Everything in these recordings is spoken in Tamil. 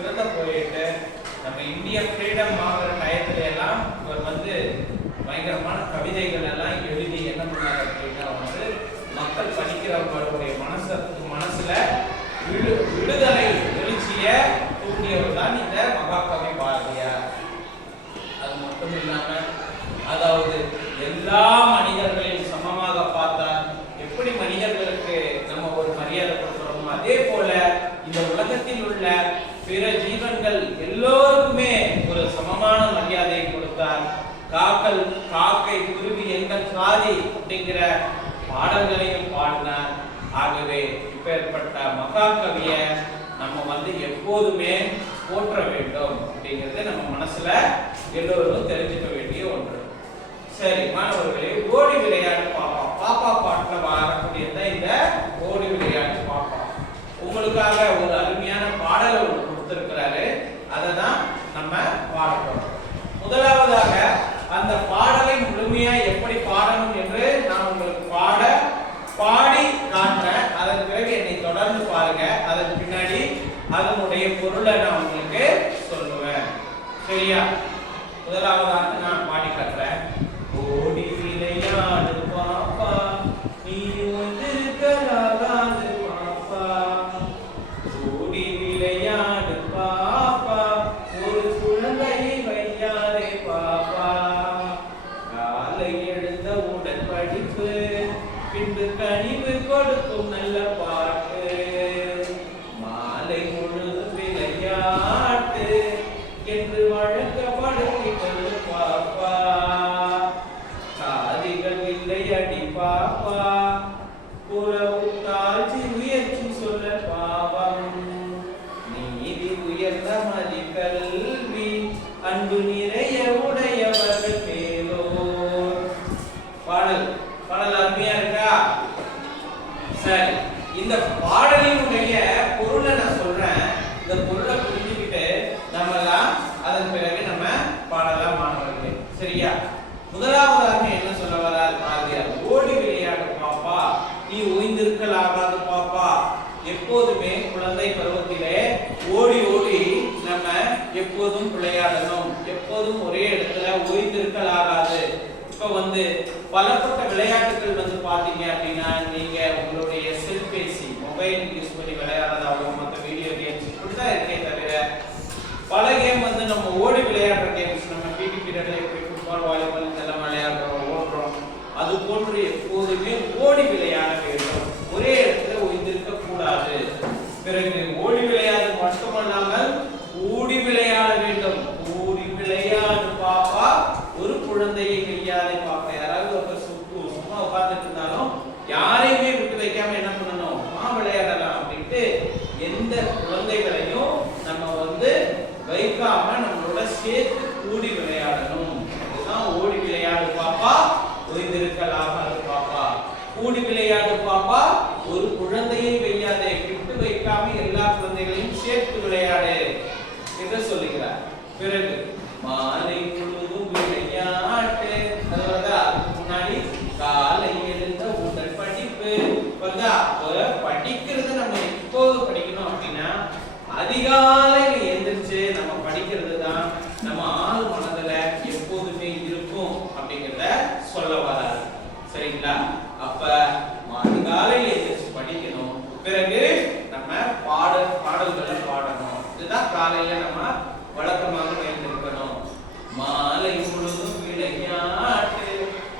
சிறந்த போயிட்டு நம்ம இந்தியா ஃப்ரீடம் ஆகிற டயத்துல எல்லாம் இவர் வந்து பயங்கரமான கவிதைகள் எல்லாம் எழுதி என்ன பண்ணார் அப்படின்னா வந்து மக்கள் படிக்கிறவங்களுடைய மனசுல விடுதலை எழுச்சிய தூண்டியவர் தான் இந்த மகாகவி பாரதியார். அது மட்டும் இல்லாம அதாவது எல்லா மனிதர்களையும் சமமாக பார்த்தார். எப்படி மனிதர்களுக்கு நம்ம ஒரு மரியாதை கொடுக்கிறோமோ அதே போல இந்த உலகத்தில் உள்ள பிற ஜீவன்கள் எல்லோருக்குமே ஒரு சமமான மரியாதையை கொடுத்தார். காக்கை குருவி எங்கள் சாதி அப்படிங்கிற பாடல்களையும் பாடினார். ஆகவே இப்பேற்பட்ட மகாகவிய நம்ம வந்து எப்போதுமே போற்ற வேண்டும் அப்படிங்கிறது நம்ம மனசுல எல்லோரும் தெரிஞ்சுக்க வேண்டிய ஒன்று. சரி மாணவர்களே, ஓடி விளையாட்டு பாப்பா பாப்பா பாட்டுல வரக்கூடியதான் இந்த ஓடி விளையாட்டு பாப்பா. உங்களுக்காக ஒரு அருமையான பாடலை ஒன்று கொடுத்திருக்கிறாரு. அதை தான் நம்ம பாடணும். முதலாவதாக அந்த பாடலை முழுமையா எப்படி பாடணும் என்று நான் உங்களுக்கு பாடி காட்டுறேன். அதன் பிறகு என்னை தொடர்ந்து பாருங்க. அதற்கு பின்னாடி அதனுடைய பொருளை நான் உங்களுக்கு சொல்லுவேன். சரியா? முதலாவதாக நான் பாடி காட்டுறேன். ஓடி விளையாடு பாப்பா, நீ ஒன்றிருக்கலாகாது பாப்பா. ஓடி விளையாடு பாப்பா, ஒரு குழந்தையை வையாதே பாப்பா. காலை எழுந்த உடன் படிப்பு, பின்பு கனிவு கொடுக்கும் நல்ல பாட்டு. மாலை முழுது விளையாட்டு என்று வழக்கப்படுத்திக்கொள்ளு பாப்பா. சாதிகள் இல்லை அடி பாப்பா, புறவுத்தாழ்ச்சி உயர்ச்சி சொல்ல பாவம். நீதி உயர்ந்த மதி கல்வி, அன்பு நிறைய உடையவர்கள் மேலோர். பாடல் அருமையா இருக்கா? சரி, இந்த பாடலினுடைய பொருளை நான் சொல்றேன். இந்த பொருளை புரிஞ்சுக்கிட்டு நம்மலாம் அதன் பிறகு நம்ம பாடலாம் மாணவர்களே. சரியா? முதலாவதாக என்ன சொல்ல வரார் பாரதியார்? ஓடி விளையாடு பாப்பா, நீ ஓய்ந்திருக்கலாகாது பாப்பா. எப்போதுமே குழந்தை பருவத்திலே ஓடி ஓடி நம்ம எப்போதும் விளையாடணும். எப்போதும் ஒரே இடத்துல ஓய்ந்திருக்கலாகாது. இப்ப வந்து பலப்பட்ட விளையாட்டுகள் வந்து பாத்தீங்க அப்படின்னா நீங்க உங்களுடைய செல்பேசி மொபைல் யூஸ் பண்ணி விளையாடுறதாகவும் மற்ற வீடியோ கேம்ஸ் இப்படிதான் இருக்கே தவிர பல கேம் வந்து நம்ம ஓடி விளையாடுற கேம்ஸ், நம்ம பிடி பீரியட்ல எப்படி ஃபுட்பால் வாலிபால் இதெல்லாம் விளையாடுறோம், ஓடுறோம், அது போன்று எப்போதுமே ஓடி விளையாட வேண்டும். ஒரே இடத்துல ஓய்ந்திருக்க கூடாது. பிறகு ஓடி விளையாடு மட்டுமல்லாமல் ஓடி விளையாட வேண்டும். ஓடி விளையாடு பாப்பா, ஒரு குழந்தையை கையாலே பாப்பா. யாராவது ஒருத்தர் சும்மா உட்கார்ந்துட்டு இருந்தாலும் யாரையுமே விட்டு வைக்காம என்ன பண்ணணும்? விளையாடலாம் அப்படின்ட்டு எந்த குழந்தைகளையும் நம்ம வந்து வைக்காம நம்மளோட சேர்த்து கூடி விளையாடணும். இதுதான் ஓடி விளையாடு பாப்பா, ஓய்ந்திருக்கலாகாது பாப்பா. கூடி விளையாடு பாப்பா, ஒரு குழந்தையை வையாதே, விட்டு வைக்காம எல்லா குழந்தைகளையும் சேர்த்து விளையாடு என்று சொல்லுகிறார். பிறகு மாலை முழுதும் விளையாட்டு. அதுக்கு முன்னாடி காலை எழுந்த உடல் படிப்பு. படிக்கிறது நம்ம எப்போது படிக்கணும் அப்படின்னா அதிகாலையில எந்திரிச்சு நம்ம படிக்கிறது தான் நம்ம ஆள் மனதுல எப்போதுமே இருக்கும் அப்படிங்கிறத சொல்ல வராது. சரிங்களா? அப்ப அதிகாலையில எந்திரிச்சு படிக்கணும். பிறகு நம்ம பாடல்களை பாடணும். இதுதான் காலையில நம்ம வழக்கமாக வைத்திருக்கணும். மாலை முழுதும் விளையாட்டு.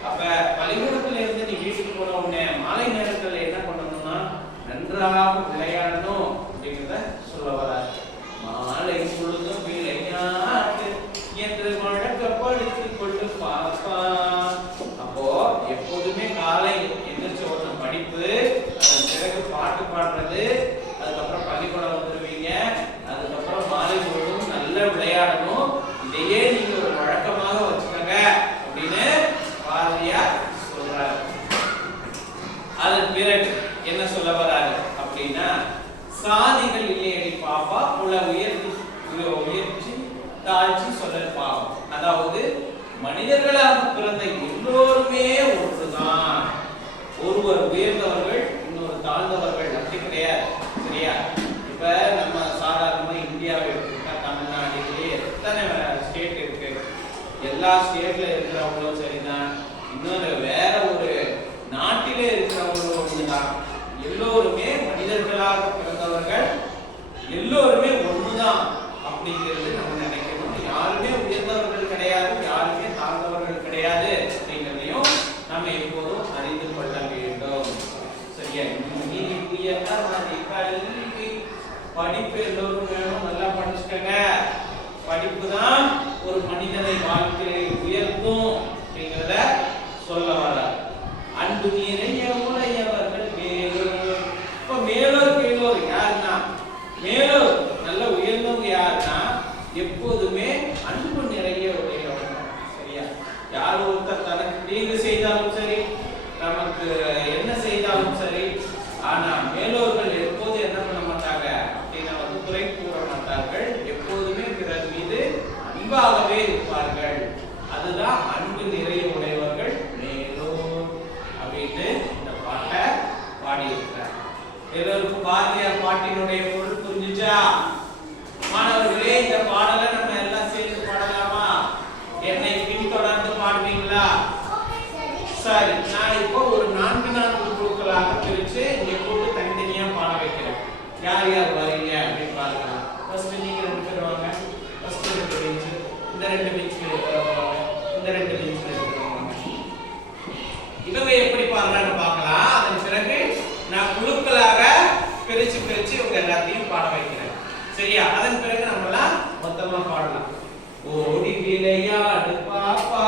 அப்ப பள்ளிக்கூடத்துல இருந்து நீ வீட்டுக்கு போன உடனே மாலை நேரத்துல என்ன பண்ணணும்னா நன்றாக விளையாடணும் அப்படிங்கிறத சொல்ல வராது. மாலை முழுதும் விளையாட்டு என்று வழக்கப்படுத்திக் கொண்டு பாப்பா. அப்போ எப்போதுமே காலை எந்திரிச்ச உடனே படிப்பு, அதன் பிறகு பாட்டு பாடுறது, அதுக்கப்புறம் பள்ளிக்கூடம் வந்துருவீங்க, அதுக்கப்புறம் மாலை முழுதும் நல்லா விளையாடணும். இதையே நீங்க ஒரு வழக்கமாக வச்சுக்கோங்க அப்படின்னு பாரதியார் சொல்றாரு. அதன் பிறகு என்ன சொல்ல வராரு அப்படின்னா சாதிகள் இல்லையடி பாப்பா, புல உயர்ச்சி தாழ்ச்சி சொல்ல பாவம். அதாவது மனிதர்களாக பிறந்த எல்லோருமே ஒன்றுதான். ஒருவர் உயர்ந்தவர்கள் இன்னொரு தாழ்ந்தவர்கள் அப்படி கிடையாது. சரியா? இப்ப நம்ம சாதாரணமா இந்தியா இந்தியாவை எடுத்துக்கிட்டா தமிழ்நாட்டிலே எத்தனை ஸ்டேட் இருக்கு, எல்லா ஸ்டேட்ல இருக்கிறவங்களும் சரிதான், இன்னொரு வேற ஒரு நாட்டிலே இருக்கிறவங்களும் ஒண்ணுதான். எல்லோருமே மனிதர்களாக பிறந்தவர்கள், எல்லோருமே ஒண்ணுதான் அப்படிங்கிறது நம்ம நினைக்கணும். யாருமே உயர்ந்தவர்கள் கிடையாது, யாருமே தாழ்ந்தவர்கள் கிடையாது அப்படிங்கிறதையும் நம்ம எப்போதும் அறிந்து கொள்ள வேண்டும். சரியா? நீதி உயர்ந்த கல்வி, படிப்பு எல்லோரும் வேணும், நல்லா படிச்சுக்கங்க. படிப்பு தான் ஒரு மனிதனை வாழ்க்கையை உயர்த்தும் அப்படிங்கிறத சொல்ல வர. அன்பு நிறைய உடையவர்கள் மேலோர். இப்ப மேலோர் கீழோர் யாருன்னா, மேலோர் நல்ல உயர்ந்தவங்க யாருன்னா எப்போதுமே அன்பு நிறைய உடையவங்க. சரியா? யார் ஒருத்தர் தனக்கு தீங்கு செய்தாலும் சரி, நமக்கு என்ன செய்தாலும் சரி, ஆனா மேலோர்கள் எப்போது என்ன பண்ண மாட்டாங்க அப்படின்னா குறை கூற மாட்டார்கள், எப்போதுமே பிறர் மீது அன்பாகவே இருப்பார்கள். அதுதான் அன்பு நிறைய உடையவர்கள் மேலோர் அப்படின்னு இந்த பாட்டை பாடியிருக்கிறார். எல்லோருக்கும் பாரதியார் பாட்டினுடைய பொருள் புரிஞ்சுச்சா? மாணவர்களே, இந்த பாடலை நம்ம எல்லாம் சேர்ந்து பாடலாமா? என்னை பின்தொடர்ந்து பாடுவீங்களா? சரி, நான் இப்போ ஒரு 4 குழுக்களாக பிரிச்சு இங்க போட்டு தனித்தனியா பாட வைக்கிறேன். யார் யார் வரீங்க அப்படின்னு பார்க்கலாம். ஃபர்ஸ்ட் நீங்க 2 பேர் வாங்க. ஃபர்ஸ்ட் 2 பெஞ்ச், இந்த 2 பெஞ்ச்ல இருக்கிறவங்க, இந்த 2 பெஞ்ச்ல இருக்கிறவங்க. இவங்க எப்படி பாடுறான்னு பார்க்கலாம். அதன் பிறகு நான் குழுக்களாக பிரிச்சு பிரிச்சு இவங்க எல்லாத்தையும் பாட வைக்கிறேன். சரியா? அதன் பிறகு நம்மலாம் மொத்தமா பாடலாம். ஓடி விளையாடு பாப்பா,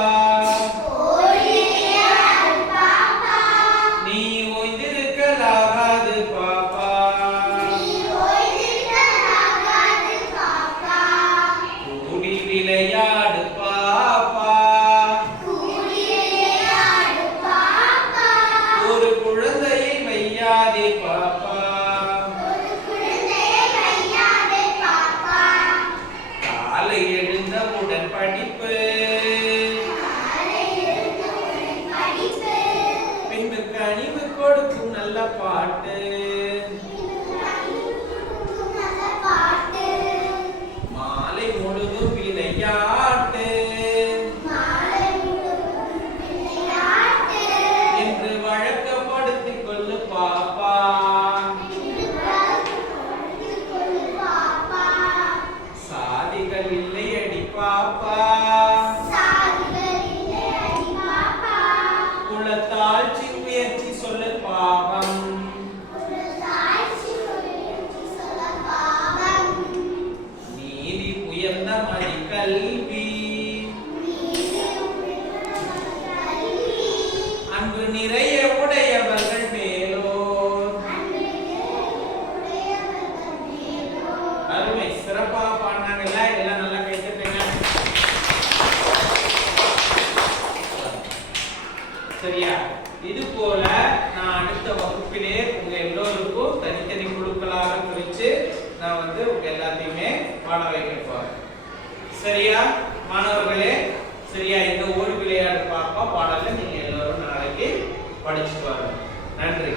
நல்ல பாட்டு, மாலை முழுதும் விளையாட்டு என்று வழக்கப்படுத்திக் கொள்ளு பாப்பா. சாதிகள் இல்லை அடி பாப்பா, குலத்தாழ்ச்சி முயற்சி சொல்லு பாவம், நீதி உயர்ந்த மதி கல்வி, அன்பு நிறைய உடையவர்கள் மேலோர். அருமை, சிறப்பா பாடினாங்கல்ல, எல்லாம் நல்லா கேட்டுட்டீங்க. சரியா? இது போல நான் அடுத்த வகுப்பிலே உங்க எல்லோருக்கும் தனித்தனி குழுக்களாக பிரிச்சு நான் உங்க எல்லாத்தையுமே பாட வைக்க போறேன். சரியா மாணவர்களே? சரியா? இந்த ஓடி விளையாடு பாப்பா பாடல நீங்க எல்லாரும் நாளைக்கு படிச்சுட்டு வரணும். நன்றி.